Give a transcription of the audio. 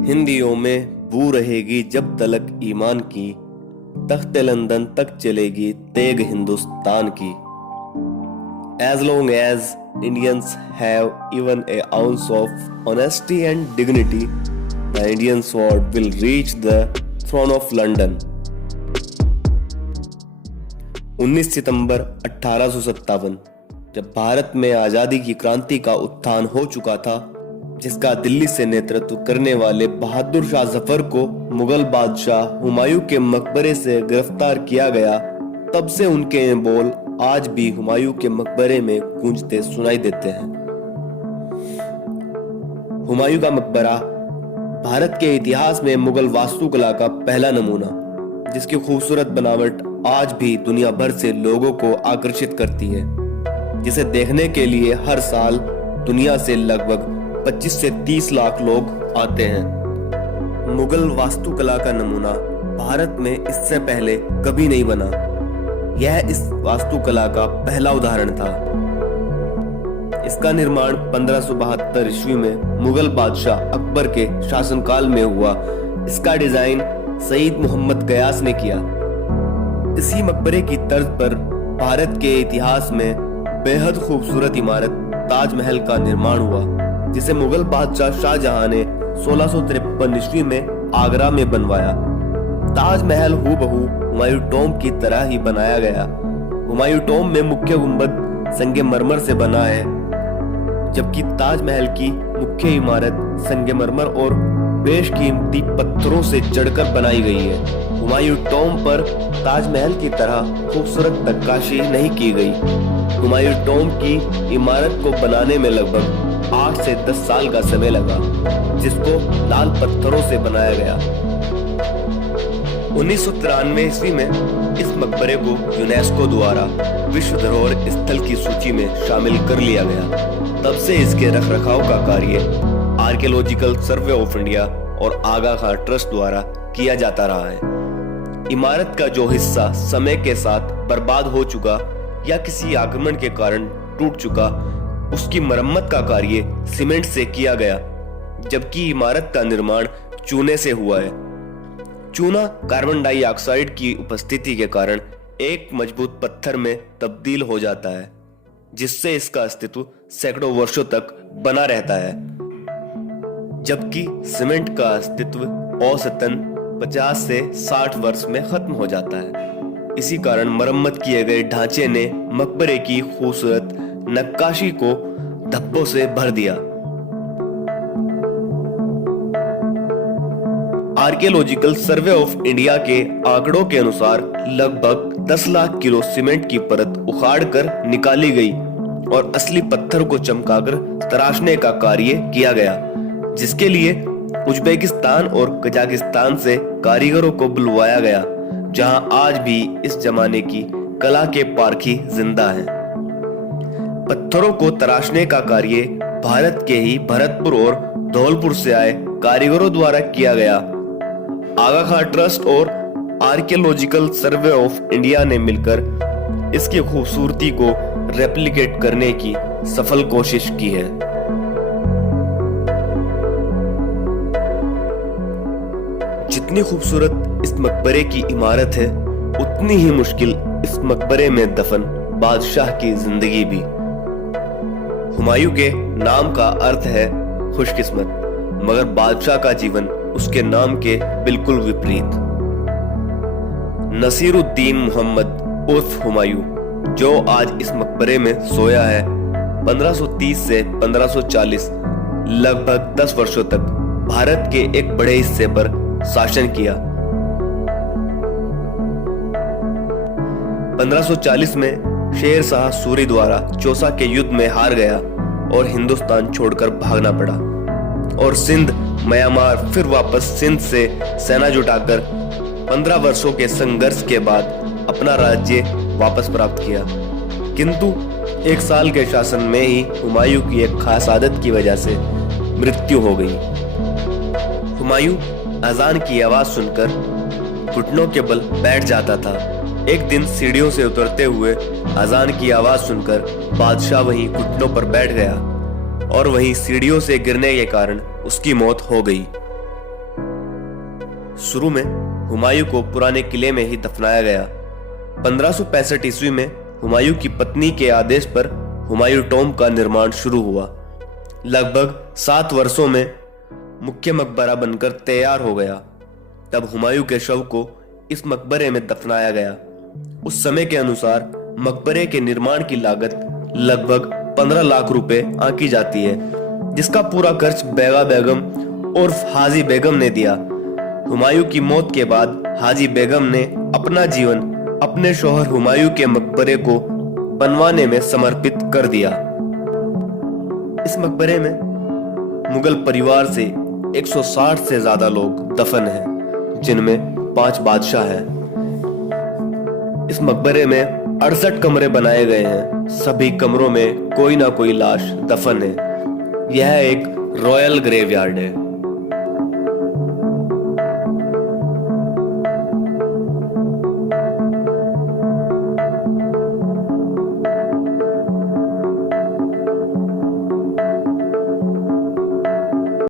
हिंदियों में बू रहेगी जब तलक ईमान की, तख्ते लंदन तक चलेगी तेग हिंदुस्तान की। As long as Indians have even an ounce of honesty and dignity, the Indian sword will reach the throne of London। 19 सितंबर 1857 जब भारत में आजादी की क्रांति का उत्थान हो चुका था, जिसका दिल्ली से नेतृत्व करने वाले बहादुर शाह जफर को मुगल बादशाह हुमायूं के मकबरे से गिरफ्तार किया गया, तब से उनके ये बोल आज भी हुमायूं के मकबरे में गूंजते सुनाई देते हैं। हुमायूं का मकबरा भारत के इतिहास में मुगल वास्तुकला का पहला नमूना, जिसकी खूबसूरत बनावट आज भी दुनिया भर से लोगों को आकर्षित करती है, जिसे देखने के लिए हर साल दुनिया से लगभग 25 से 30 लाख लोग आते हैं। मुगल वास्तुकला का नमूना भारत में इससे पहले कभी नहीं बना। यह इस वास्तुकला का पहला उदाहरण था। इसका निर्माण 1572 ईस्वी में मुगल बादशाह अकबर के शासनकाल में हुआ। इसका डिजाइन सईद मोहम्मद गयास ने किया। इसी मकबरे की तर्ज पर भारत के इतिहास में बेहद खूबसूरत इमारत ताजमहल का निर्माण हुआ, जिसे मुगल बादशाह शाहजहां ने 1653 ईस्वी में आगरा में बनवाया। ताजमहल हूबहू हुमायूं टॉम्ब की तरह ही बनाया गया। हुमायूं टॉम्ब में मुख्य गुंबद संगमरमर से बना है, जबकि ताजमहल की मुख्य इमारत संगमरमर और बेशकीमती पत्थरों से जड़कर बनाई गई है। हुमायूं टॉम्ब पर ताजमहल की तरह खूबसूरत नक्काशी नहीं की गई। हुमायूं टॉम्ब की इमारत को बनाने में लगभग 8 से 10 साल का समय लगा, जिसको लाल पत्थरों से बनाया गया। 1993 ईस्वी में इस मकबरे को यूनेस्को द्वारा विश्व धरोहर स्थल की सूची में शामिल कर लिया गया। तब से इसके रखरखाव का कार्य आर्कियोलॉजिकल सर्वे ऑफ इंडिया और आगा खान ट्रस्ट द्वारा किया जाता रहा है। इमारत का जो हिस्सा समय के साथ बर्बाद हो चुका या किसी आक्रमण के कारण टूट चुका, उसकी मरम्मत का कार्य सीमेंट से किया गया, जबकि इमारत का निर्माण चूने से हुआ है। चूना कार्बन डाइऑक्साइड की उपस्थिति के कारण एक मजबूत पत्थर में तब्दील हो जाता है, जिससे इसका अस्तित्व सैकड़ों वर्षों तक बना रहता है, जबकि सीमेंट का अस्तित्व औसतन 50 से 60 वर्ष में खत्म हो जाता है। इसी कारण मरम्मत किए गए ढांचे ने मकबरे की खूबसूरत नक्काशी को धब्बों से भर दिया। आर्कियोलॉजिकल सर्वे ऑफ इंडिया के आंकड़ों के अनुसार लगभग 10 लाख किलो सीमेंट की परत उखाड़कर निकाली गई और असली पत्थर को चमकाकर तराशने का कार्य किया गया, जिसके लिए उज्बेकिस्तान और कजाकिस्तान से कारीगरों को बुलवाया गया, जहां आज भी इस जमाने की कला के पारखी जिंदा हैं। पत्थरों को तराशने का कार्य भारत के ही भरतपुर और धौलपुर से आए कारीगरों द्वारा किया गया। आगा खान ट्रस्ट और आर्कियोलॉजिकल सर्वे ऑफ इंडिया ने मिलकर इसकी खूबसूरती को रेप्लिकेट करने की सफल कोशिश की है। जितनी खूबसूरत इस मकबरे की इमारत है, उतनी ही मुश्किल इस मकबरे में दफन बादशाह की जिंदगी भी। हुमायूं के नाम का अर्थ है खुशकिस्मत, मगर बादशाह का जीवन उसके नाम के बिल्कुल विपरीत। नसीरुद्दीन मोहम्मद उर्फ हुमायूं, जो आज इस मकबरे में सोया है, 1530 से 1540 लगभग 10 वर्षों तक भारत के एक बड़े हिस्से पर शासन किया। 1540 में शेर शाह सूरी द्वारा चौसा के युद्ध में हार गया और हिंदुस्तान छोड़कर भागना पड़ा, और सिंध म्यांमार फिर वापस सिंध से सेना जुटाकर 15 वर्षों के संघर्ष के बाद अपना राज्य वापस प्राप्त किया। किंतु 1 साल के शासन में ही हुमायूं की एक खास आदत की वजह से मृत्यु हो गई। हुमायूं अजान की आवाज सुनकर घुटनों के बल बैठ जाता था। एक दिन सीढ़ियों से उतरते हुए अजान की आवाज सुनकर बादशाह वहीं घुटनों पर बैठ गया और वहीं सीढ़ियों से गिरने के कारण उसकी मौत हो गई। शुरू में हुमायूं को पुराने किले में ही दफनाया गया। 1565 ईस्वी में हुमायूं की पत्नी के आदेश पर हुमायूं टॉम्ब का निर्माण शुरू हुआ। लगभग 7 वर्षों में मुख्य मकबरा बनकर तैयार हो गया। तब हुमायूं के शव को इस मकबरे में दफनाया गया। उस समय के अनुसार मकबरे के निर्माण की लागत लगभग 15 लाख रुपए आंकी जाती है, जिसका पूरा खर्च बेगा बेगम और हाजी बेगम ने दिया। हुमायूं की मौत के बाद हाजी बेगम ने अपना जीवन अपने शौहर हुमायूं के मकबरे को बनवाने में समर्पित कर दिया। इस मकबरे में मुगल परिवार से 160 से ज्यादा लोग दफन हैं, जिनमें 5 बादशाह हैं। इस मकबरे में 68 कमरे बनाए गए हैं। सभी कमरों में कोई ना कोई लाश दफन है। यह एक रॉयल ग्रेवयार्ड है।